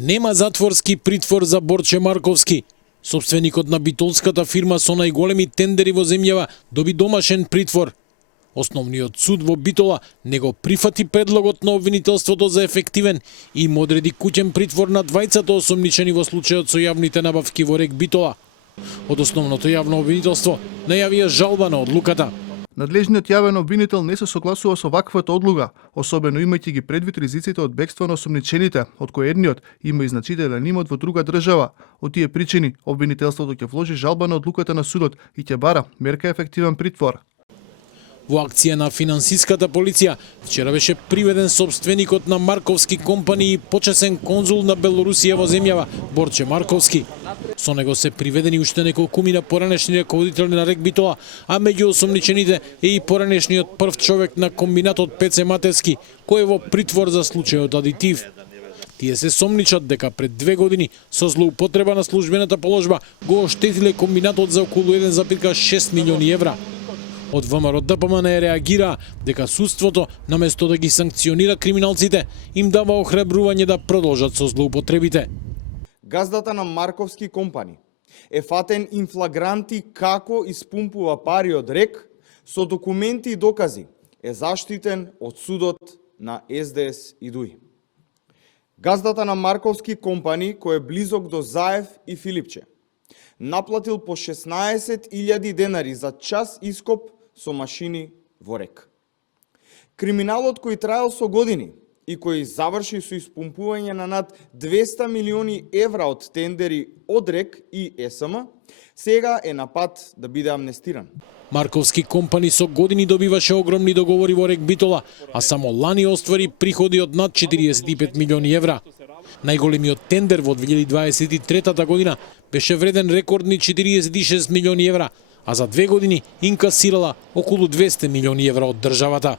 Нема затворски притвор за Борче Марковски. Собственикот на битолската фирма со најголеми тендери во земјава доби домашен притвор. Основниот суд во Битола не го прифати предлогот на обвинителството за ефективен и им одреди куќен притвор на двајцата осомничени во случајот со јавните набавки во РЕК Битола. Од основното јавно обвинителство најавија жалба на одлуката. Надлежниот јавен обвинител не се согласува со ваквата одлука, особено имајќи ги предвид ризиците од бегство на осомничените, од кои едниот има и значителен имот во друга држава. Од тие причини, обвинителството ќе вложи жалба на одлуката на судот и ќе бара мерка ефективен притвор. Во акција на финансиската полиција, вчера беше приведен собственикот на Марковски компании и почесен конзул на Белорусија во земјава, Борче Марковски. Со него се приведени уште неколкумина поранешни раководители на РЕК Битола, а меѓу осомничените е и поранешниот прв човек на комбинатот Пеце Матевски, кој е во притвор за случајот адитив. Тие се сомничат дека пред 2 години со злоупотреба на службената положба го оштетиле комбинатот за околу 1,6 милиони евра. Од ВМРО ДПМН реагира дека судството, наместо да ги санкционира криминалците, им дава охрабрување да продолжат со злоупотребите. Газдата на Марковски компани е фатен инфлагранти како испумпува пари од РЕК, со документи и докази е заштитен од судот на СДС и ДУИ. Газдата на Марковски компани, кој е близок до Заев и Филипче, наплатил по 16.000 денари за час ископ со машини во РЕК. Криминалот кој траел со години и кој заврши со испумпување на над 200 милиони евра од тендери од РЕК и СМ, сега е на пат да биде амнестиран. Марковски компани со години добиваше огромни договори во РЕК Битола, а само лани оствари приходи од над 45 милиони евра. Најголемиот тендер во 2023 година беше вреден рекордни 46 милиони евра, а за 2 години инкасирала околу 200 милиони евра од државата.